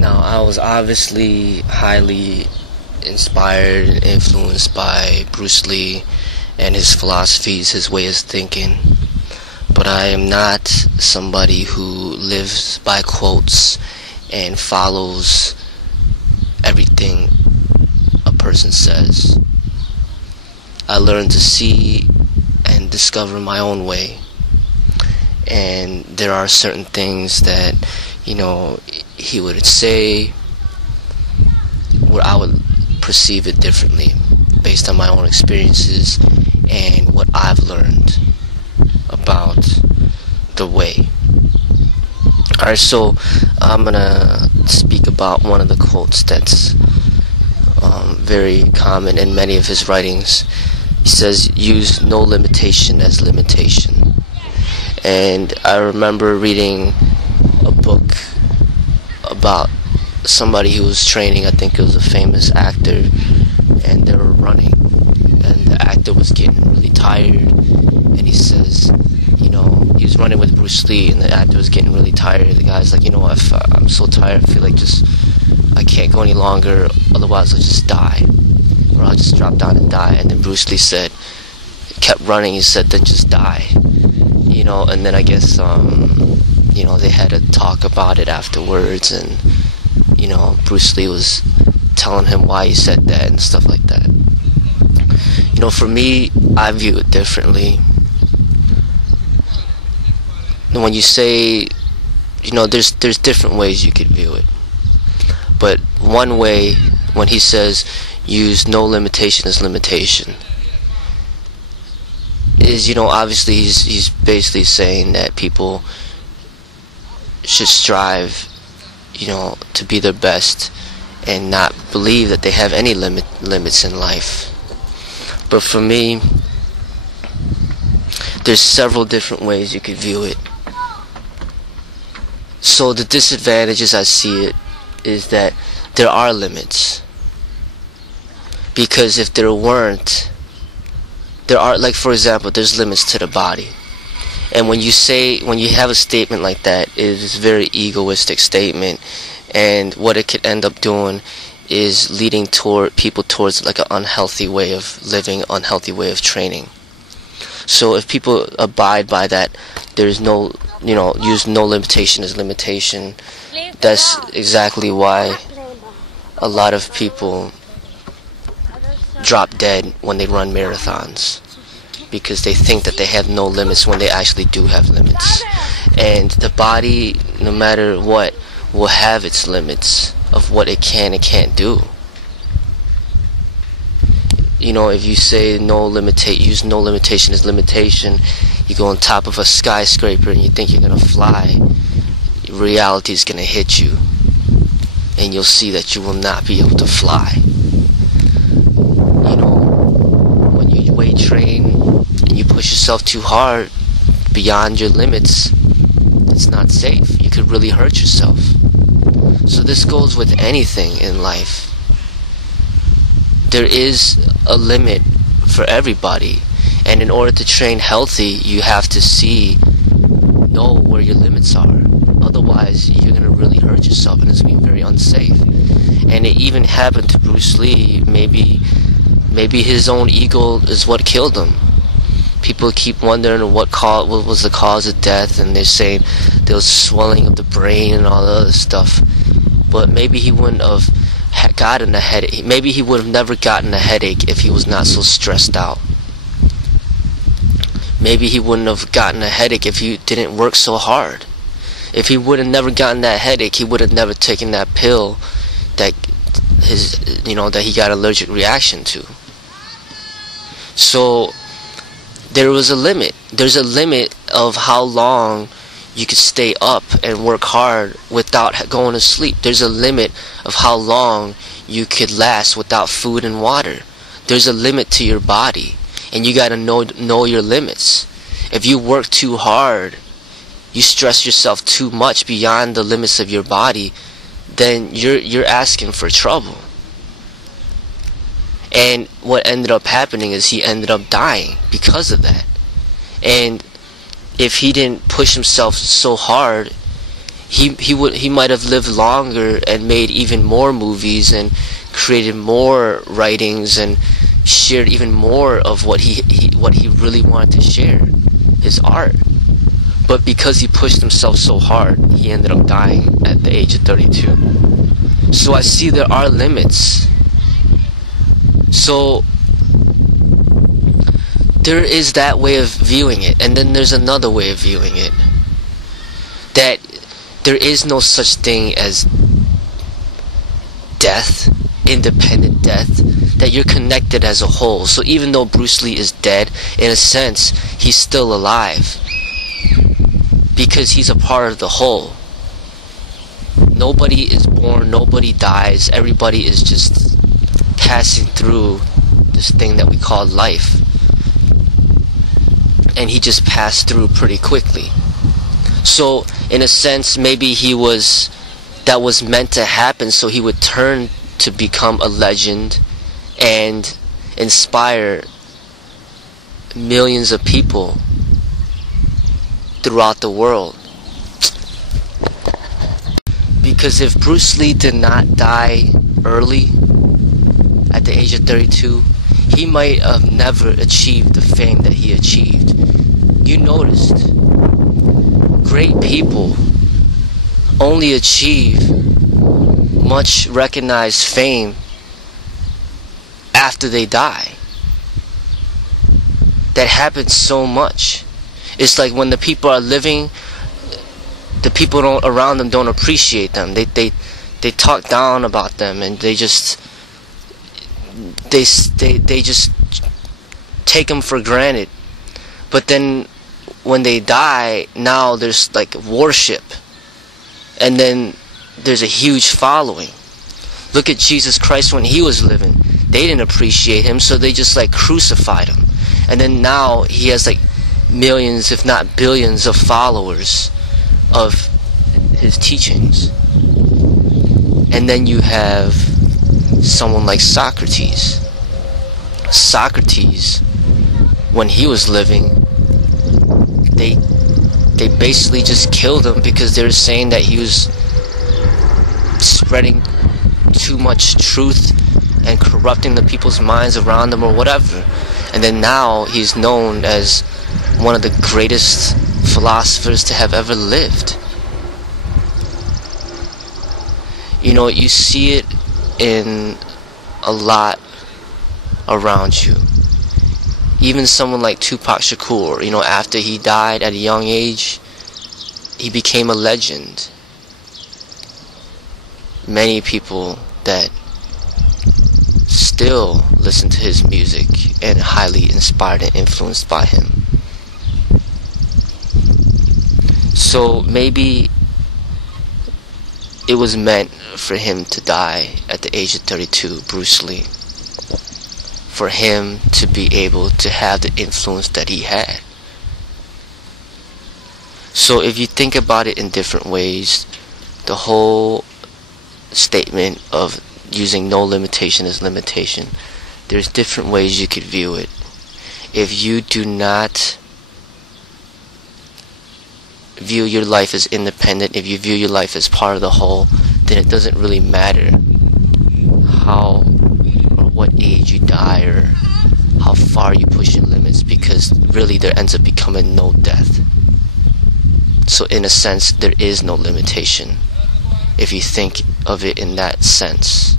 Now, I was obviously highly inspired and influenced by Bruce Lee and his philosophies, his way of thinking. But I am not somebody who lives by quotes and follows everything a person says. I learned to see and discover my own way. And there are certain things that, he would say where I would perceive it differently based on my own experiences and what I've learned about the way. Alright, so I'm gonna speak about one of the quotes that's very common in many of his writings. He says, use no limitation as limitation. And I remember reading a book about somebody who was training, I think it was a famous actor, and they were running, and the actor was getting really tired, and he says, he was running with Bruce Lee, and the actor was getting really tired. The guy's like, I'm so tired, I feel like I can't go any longer, otherwise I'll just die, or I'll just drop down and die. And then Bruce Lee kept running, he said, then just die. And then I guess, they had a talk about it afterwards, and, Bruce Lee was telling him why he said that and stuff like that. For me, I view it differently. When you say, there's different ways you could view it. But one way, when he says, use no limitation as limitation, is, obviously he's basically saying that people should strive, to be their best and not believe that they have any limits in life. But for me, there's several different ways you could view it. So the disadvantage, as I see it, is that there are limits. Because if there weren't, there are, like, for example, there's limits to the body. And when you have a statement like that, it is a very egoistic statement, and what it could end up doing is leading people towards like an unhealthy way of living, unhealthy way of training. So if people abide by that, there's no, use no limitation as limitation, that's exactly why a lot of people drop dead when they run marathons, because they think that they have no limits when they actually do have limits. And the body, no matter what, will have its limits of what it can and can't do. If you say use no limitation as limitation, you go on top of a skyscraper and you think you're going to fly, reality is going to hit you, and you'll see that you will not be able to fly. When you weight train and you push yourself too hard beyond your limits, it's not safe. You could really hurt yourself. So this goes with anything in life. There is a limit for everybody, and in order to train healthy, you have to know where your limits are. Otherwise, you're going to really hurt yourself, and it's going to be very unsafe. And it even happened to Bruce Lee. Maybe his own ego is what killed him. People keep wondering what was the cause of death, and they're saying there was swelling of the brain and all the other stuff. But maybe he wouldn't have gotten a headache. Maybe he would have never gotten a headache if he was not so stressed out. Maybe he wouldn't have gotten a headache if he didn't work so hard. If he would have never gotten that headache, he would have never taken that pill that that he got an allergic reaction to. So there was a limit. There's a limit of how long you could stay up and work hard without going to sleep. There's a limit of how long you could last without food and water. There's a limit to your body, and you got to know your limits. If you work too hard, you stress yourself too much beyond the limits of your body, then you're asking for trouble. And what ended up happening is he ended up dying because of that. And if he didn't push himself so hard, he might have lived longer and made even more movies and created more writings and shared even more of what he really wanted to share, his art. But because he pushed himself so hard, he ended up dying at the age of 32. So I see there are limits. So there is that way of viewing it, and then there's another way of viewing it, that there is no such thing as death, independent death, that you're connected as a whole. So even though Bruce Lee is dead, in a sense, he's still alive, because he's a part of the whole. Nobody is born, nobody dies, everybody is just passing through this thing that we call life. And he just passed through pretty quickly. So in a sense, maybe that was meant to happen, so he would turn to become a legend and inspire millions of people throughout the world. Because if Bruce Lee did not die early, at the age of 32, he might have never achieved the fame that he achieved. You noticed, great people only achieve much recognized fame after they die. That happens so much. It's like when the people are living, the people around them don't appreciate them. They talk down about them, and they just take them for granted. But then when they die, now there's like worship, and then there's a huge following. Look at Jesus Christ when he was living. They didn't appreciate him, so they just like crucified him. And then now he has like millions, if not billions, of followers of his teachings. And then you have someone like Socrates. Socrates, when he was living, they basically just killed him because they were saying that he was spreading too much truth and corrupting the people's minds around them or whatever. And then now he's known as one of the greatest philosophers to have ever lived. You know, you see it in a lot around you. Even someone like Tupac Shakur, you know, after he died at a young age, he became a legend. Many people that still listen to his music and highly inspired and influenced by him. So maybe it was meant for him to die at the age of 32, Bruce Lee, for him to be able to have the influence that he had. So if you think about it in different ways, the whole statement of using no limitation as limitation, there's different ways you could view it. If you do not view your life as independent, if you view your life as part of the whole, then it doesn't really matter how or what age you die or how far you push your limits, because really there ends up becoming no death. So in a sense, there is no limitation if you think of it in that sense.